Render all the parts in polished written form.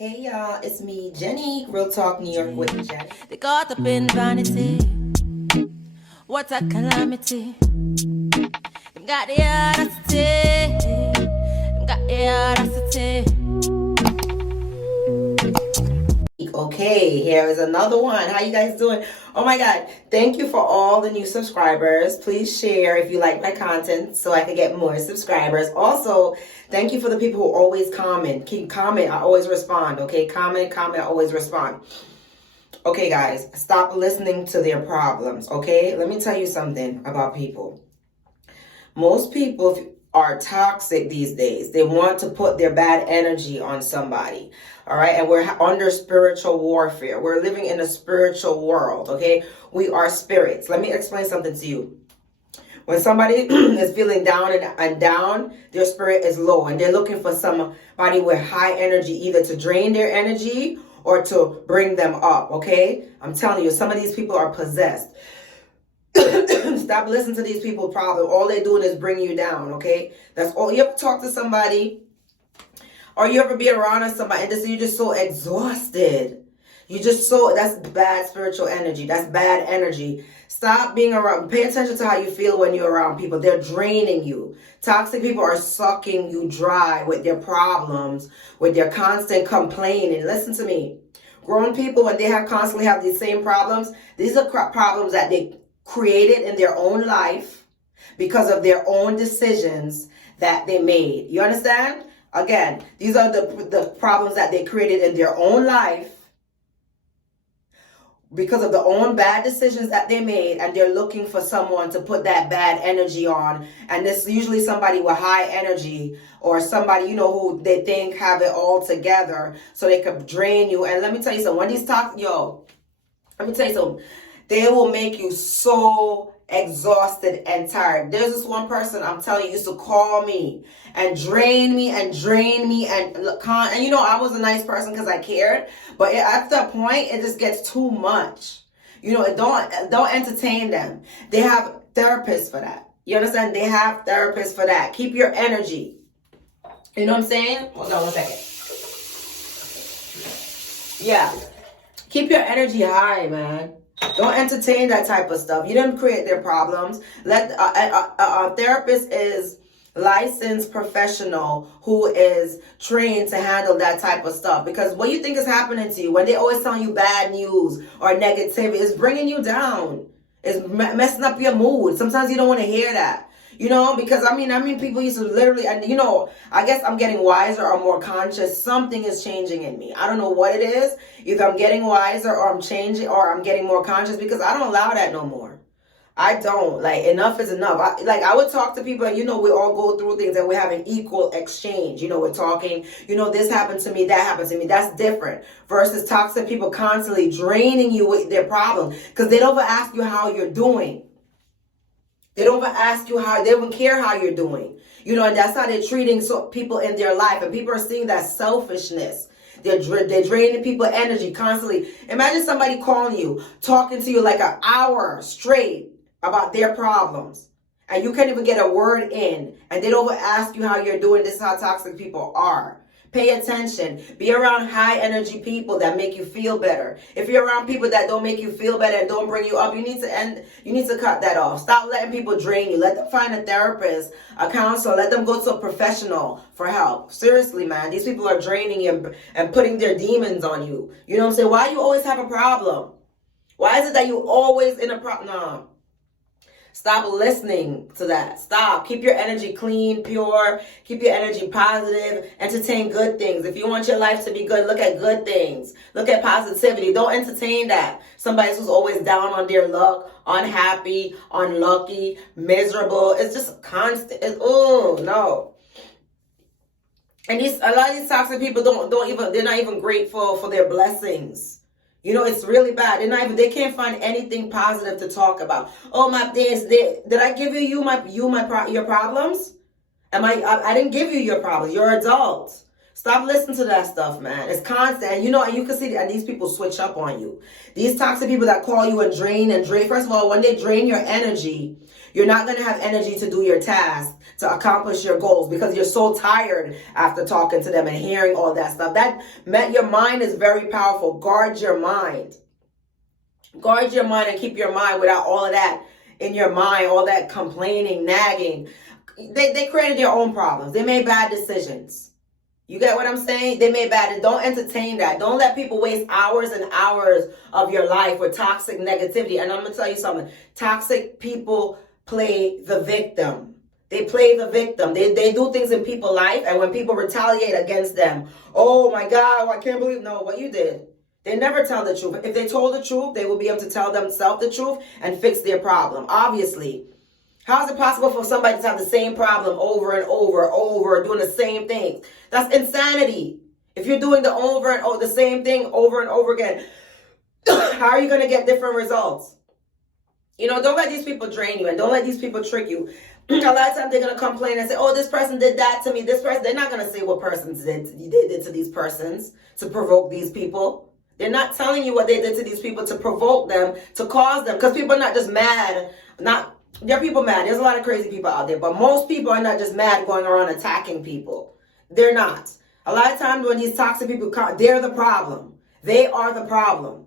Hey y'all, it's me, Jenny, Real Talk New York with Jenny. They caught up in vanity. What a calamity. Them got the audacity. Them got the audacity. Okay, here is another one. How you guys doing? Oh my God, thank you for all the new subscribers. Please share if you like my content so I can get more subscribers. Also, thank you for the people who always comment. Keep comment, I always respond, okay? Comment, I always respond. Okay, guys, stop listening to their problems, okay? Let me tell you something about people. Most people are toxic these days. They want to put their bad energy on somebody. All right. And we're under spiritual warfare. We're living in a spiritual world. Okay. We are spirits. Let me explain something to you. When somebody is feeling down and down, their spirit is low and they're looking for somebody with high energy, either to drain their energy or to bring them up. Okay. I'm telling you, some of these people are possessed. Stop listening to these people problem. All they're doing is bringing you down, okay? That's all. You ever talk to somebody or you ever be around somebody and you're just so exhausted. That's bad spiritual energy. That's bad energy. Stop being around. Pay attention to how you feel when you're around people. They're draining you. Toxic people are sucking you dry with their problems, with their constant complaining. Listen to me. Grown people, when they constantly have these same problems, these are problems that they created in their own life because of their own decisions that they made. You understand? Again, these are the problems that they created in their own life because of the own bad decisions that they made, and they're looking for someone to put that bad energy on. And this is usually somebody with high energy or somebody, who they think have it all together so they could drain you. And let me tell you something, when these let me tell you something. They will make you so exhausted and tired. There's this one person, I'm telling you, used to call me and drain me and I was a nice person because I cared, but after a point it just gets too much. Don't entertain them. They have therapists for that. You understand? They have therapists for that. Keep your energy. You know what I'm saying? Hold on one second. Yeah. Keep your energy high, man. Don't entertain that type of stuff. You didn't create their problems. Let a therapist is licensed professional who is trained to handle that type of stuff. Because what you think is happening to you, when they always telling you bad news or negativity, is bringing you down. It's messing up your mood. Sometimes you don't want to hear that. Because I mean, people used to literally, and I guess I'm getting wiser or more conscious. Something is changing in me. I don't know what it is. Either I'm getting wiser or I'm changing or I'm getting more conscious, because I don't allow that no more. I don't. Enough is enough. I would talk to people and, we all go through things and we're having equal exchange. We're talking, this happened to me, that happened to me. That's different versus toxic people constantly draining you with their problems because they don't ask you how you're doing. They don't even ask you they don't care how you're doing. And that's how they're treating people in their life. And people are seeing that selfishness. They're draining people energy constantly. Imagine somebody calling you, talking to you like an hour straight about their problems. And you can't even get a word in. And they don't even ask you how you're doing. This is how toxic people are. Pay attention. Be around high energy people that make you feel better. If you're around people that don't make you feel better and don't bring you up, you need to cut that off. Stop letting people drain you. Let them find a therapist, a counselor. Let them go to a professional for help. Seriously, man. These people are draining you and putting their demons on you. You know what I'm saying? Why do you always have a problem? Why is it that you always in a problem? No. Stop listening to that. Stop. Keep your energy clean, pure. Keep your energy positive. Entertain good things. If you want your life to be good, look at good things. Look at positivity. Don't entertain that. Somebody who's always down on their luck, unhappy, unlucky, miserable. It's just constant. No. And a lot of these toxic people they're not even grateful for their blessings. It's really bad. They can't find anything positive to talk about. Oh, did I give you your problems? I didn't give you your problems. You're adults. Stop listening to that stuff, man. It's constant. And you can see that these people switch up on you. These toxic people that call you and drain. First of all, when they drain your energy, You're not going to have energy to do your task, to accomplish your goals, because you're so tired after talking to them and hearing all that stuff. Your mind is very powerful. Guard your mind. Guard your mind and keep your mind without all of that in your mind, all that complaining, nagging. They created their own problems. They made bad decisions. You get what I'm saying? They made bad. Don't entertain that. Don't let people waste hours and hours of your life with toxic negativity. And I'm going to tell you something. Toxic people play the victim. They play the victim. They do things in people's life, and when people retaliate against them, oh my God, I can't believe, no, what you did. They never tell the truth. If they told the truth, they will be able to tell themselves the truth and fix their problem. Obviously, how is it possible for somebody to have the same problem over and over, doing the same thing? That's insanity. If you're doing the same thing over and over again, how are you going to get different results? Don't let these people drain you, and don't let these people trick you. A lot of times they're going to complain and say, oh, this person did that to me. This person, they're not going to say what persons they did to these persons to provoke these people. They're not telling you what they did to these people to provoke them, to cause them. Because people are not just mad. There are people mad. There's a lot of crazy people out there. But most people are not just mad going around attacking people. They're not. A lot of times when these toxic people come, they're the problem. They are the problem.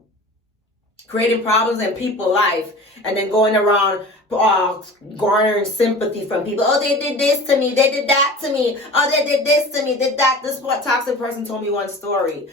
Creating problems in people's life and then going around garnering sympathy from people. Oh, they did this to me. They did that to me. Oh, they did this to me. Did that. This is what toxic person told me one story.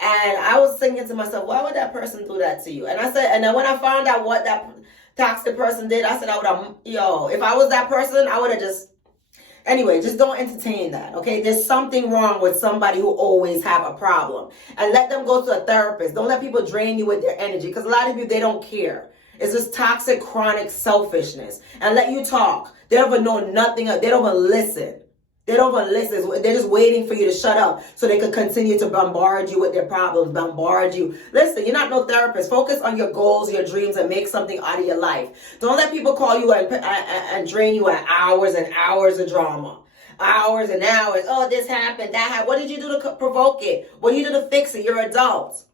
And I was thinking to myself, why would that person do that to you? And then when I found out what that toxic person did, I said, if I was that person, I would have just don't entertain that, okay? There's something wrong with somebody who always have a problem. And let them go to a therapist. Don't let people drain you with their energy, because a lot of you, they don't care. It's this toxic, chronic selfishness. And let you talk. They don't even know nothing. They don't even listen. They don't even listen. They're just waiting for you to shut up so they can continue to bombard you with their problems, bombard you. Listen, you're not no therapist. Focus on your goals, your dreams, and make something out of your life. Don't let people call you and drain you at hours and hours of drama. Hours and hours. Oh, this happened, that happened. What did you do to provoke it? What did you do to fix it? You're adults.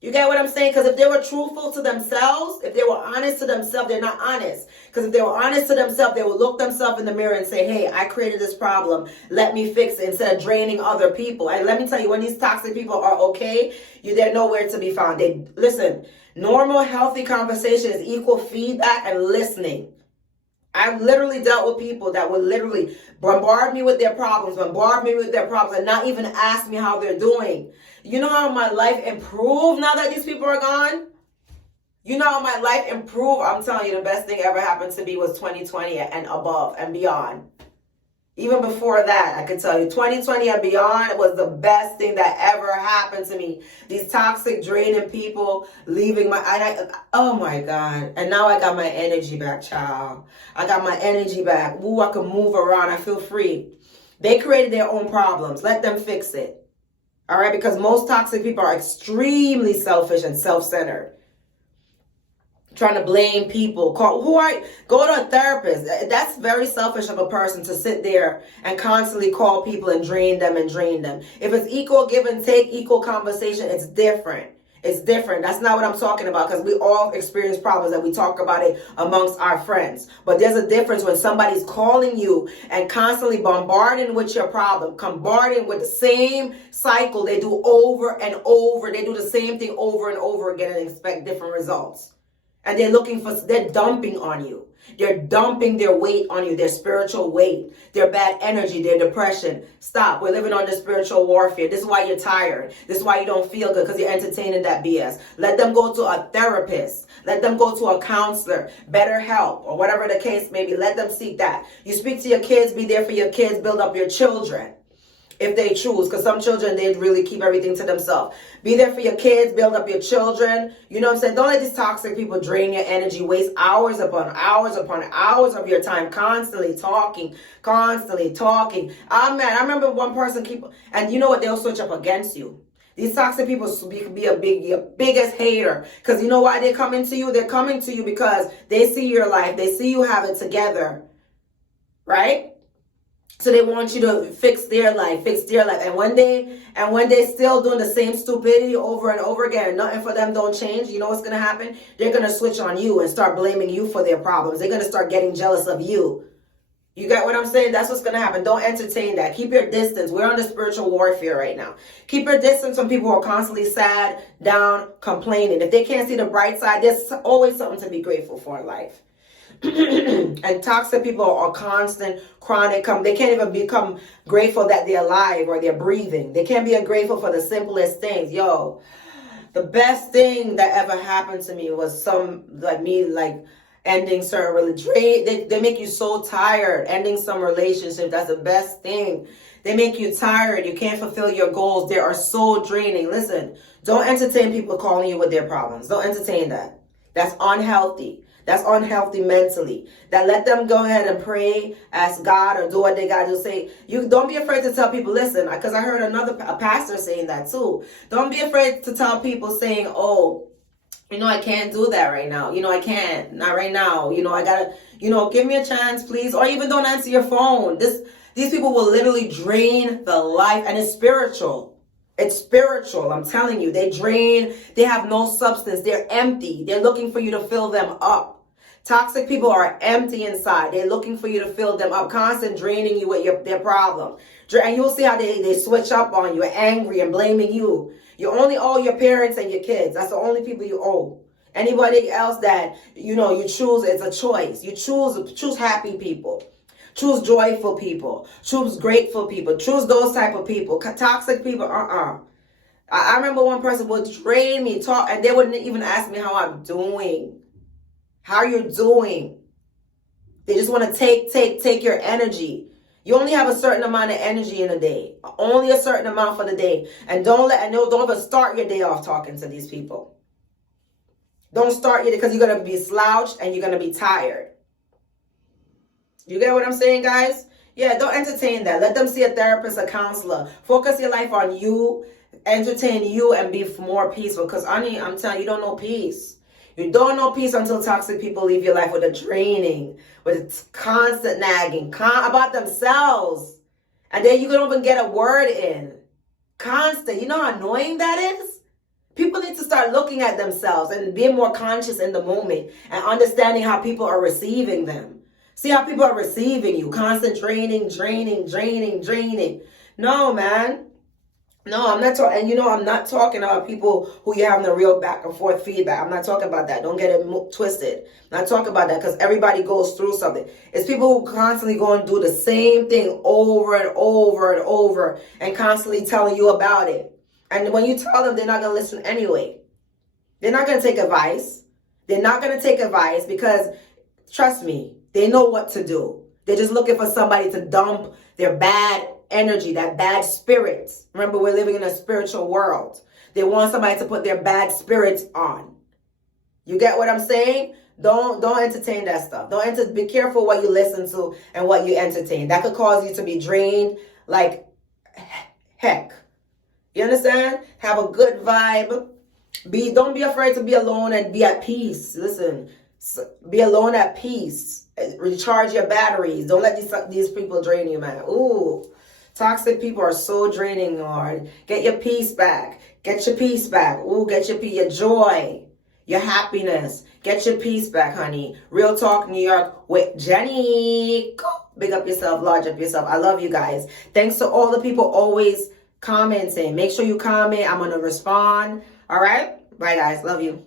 You get what I'm saying? Because if they were truthful to themselves, if they were honest to themselves, they're not honest. Because if they were honest to themselves, they would look themselves in the mirror and say, hey, I created this problem. Let me fix it, instead of draining other people. And let me tell you, when these toxic people are okay, they're nowhere to be found. Listen, normal, healthy conversation is equal feedback and listening. I've literally dealt with people that would literally bombard me with their problems, and not even ask me how they're doing. You know how my life improved now that these people are gone? You know how my life improved? I'm telling you, the best thing ever happened to me was 2020 and above and beyond. Even before that, I can tell you, 2020 and beyond was the best thing that ever happened to me. These toxic, draining people leaving oh my God. And now I got my energy back, child. I got my energy back. Ooh, I can move around. I feel free. They created their own problems. Let them fix it. All right? Because most toxic people are extremely selfish and self-centered. Trying to blame people. Go to a therapist. That's very selfish of a person to sit there and constantly call people and drain them. If it's equal give and take, equal conversation, it's different. It's different. That's not what I'm talking about, because we all experience problems and we talk about it amongst our friends. But there's a difference when somebody's calling you and constantly bombarding with your problem, bombarding with the same cycle they do over and over. They do the same thing over and over again and expect different results. And they're dumping on you. They're dumping their weight on you, their spiritual weight, their bad energy, their depression. Stop. We're living under spiritual warfare. This is why you're tired. This is why you don't feel good, because you're entertaining that BS. Let them go to a therapist. Let them go to a counselor, BetterHelp, or whatever the case may be. Let them seek that. You speak to your kids, be there for your kids, build up your children. If they choose, because some children, they really keep everything to themselves. Be there for your kids, build up your children. You know what I'm saying? Don't let these toxic people drain your energy, waste hours upon hours of your time, constantly talking. Oh man, I remember one person and you know what? They'll switch up against you. These toxic people be your biggest hater. Because you know why they're coming to you? They're coming to you because they see your life. They see you have it together. Right? So they want you to fix their life. And when they still doing the same stupidity over and over again, and nothing for them don't change, you know what's gonna happen? They're gonna switch on you and start blaming you for their problems. They're gonna start getting jealous of you. You get what I'm saying? That's what's gonna happen. Don't entertain that. Keep your distance. We're under spiritual warfare right now. Keep your distance from people who are constantly sad, down, complaining. If they can't see the bright side, there's always something to be grateful for in life. And toxic people are constant, chronic. They can't even become grateful that they're alive or they're breathing. They can't be grateful for the simplest things. Yo, the best thing that ever happened to me was ending certain relations. They make you so tired. Ending some relationship, that's the best thing. They make you tired. You can't fulfill your goals. They are so draining. Listen, don't entertain people calling you with their problems. Don't entertain that. That's unhealthy. That's unhealthy mentally. That let them go ahead and pray, ask God, or do what they got to say. You don't be afraid to tell people, listen, because I heard a pastor saying that too. Don't be afraid to tell people saying, oh, I can't do that right now. I can't. Not right now. I gotta, give me a chance, please. Or even don't answer your phone. These people will literally drain the life, and it's spiritual. It's spiritual. I'm telling you, they drain. They have no substance. They're empty. They're looking for you to fill them up. Toxic people are empty inside. They're looking for you to fill them up, constant draining you with their problem. And you'll see how they switch up on you, angry and blaming you. You only owe your parents and your kids. That's the only people you owe. Anybody else that, you choose, it's a choice. You choose happy people. Choose joyful people. Choose grateful people. Choose those type of people. Toxic people, I remember one person would drain me, and they wouldn't even ask me how I'm doing. How you're doing. They just want to take your energy. You only have a certain amount of energy in a day. Only a certain amount for the day. And don't even start your day off talking to these people. Don't start your day, because you're going to be slouched and you're going to be tired. You get what I'm saying, guys? Yeah, don't entertain that. Let them see a therapist, a counselor. Focus your life on you, entertain you, and be more peaceful. Because, honey, I'm telling you, you don't know peace. You don't know peace until toxic people leave your life with a draining, with constant nagging about themselves. And then you don't even get a word in. Constant. You know how annoying that is? People need to start looking at themselves and being more conscious in the moment and understanding how people are receiving them. See how people are receiving you. Constant draining. No, man. No, I'm not talking, and I'm not talking about people who you're having a real back and forth feedback. I'm not talking about that. Don't get it twisted. I'm not talking about that, because everybody goes through something. It's people who constantly go and do the same thing over and over and over and constantly telling you about it. And when you tell them, they're not going to listen anyway. They're not going to take advice. They're not going to take advice because, trust me, they know what to do. They're just looking for somebody to dump their bad energy, that bad spirits. Remember, we're living in a spiritual world. They want somebody to put their bad spirits on. You get what I'm saying? Don't entertain that stuff. Be careful what you listen to and what you entertain. That could cause you to be drained like heck. You understand? Have a good vibe. Don't be afraid to be alone and be at peace. Listen, be alone at peace. Recharge your batteries. Don't let these people drain you, man. Ooh. Toxic people are so draining, Lord. Get your peace back. Get your peace back. Ooh, get your joy, your happiness. Get your peace back, honey. Real Talk New York with Jenny. Big up yourself, large up yourself. I love you guys. Thanks to all the people always commenting. Make sure you comment. I'm going to respond. All right? Bye, guys. Love you.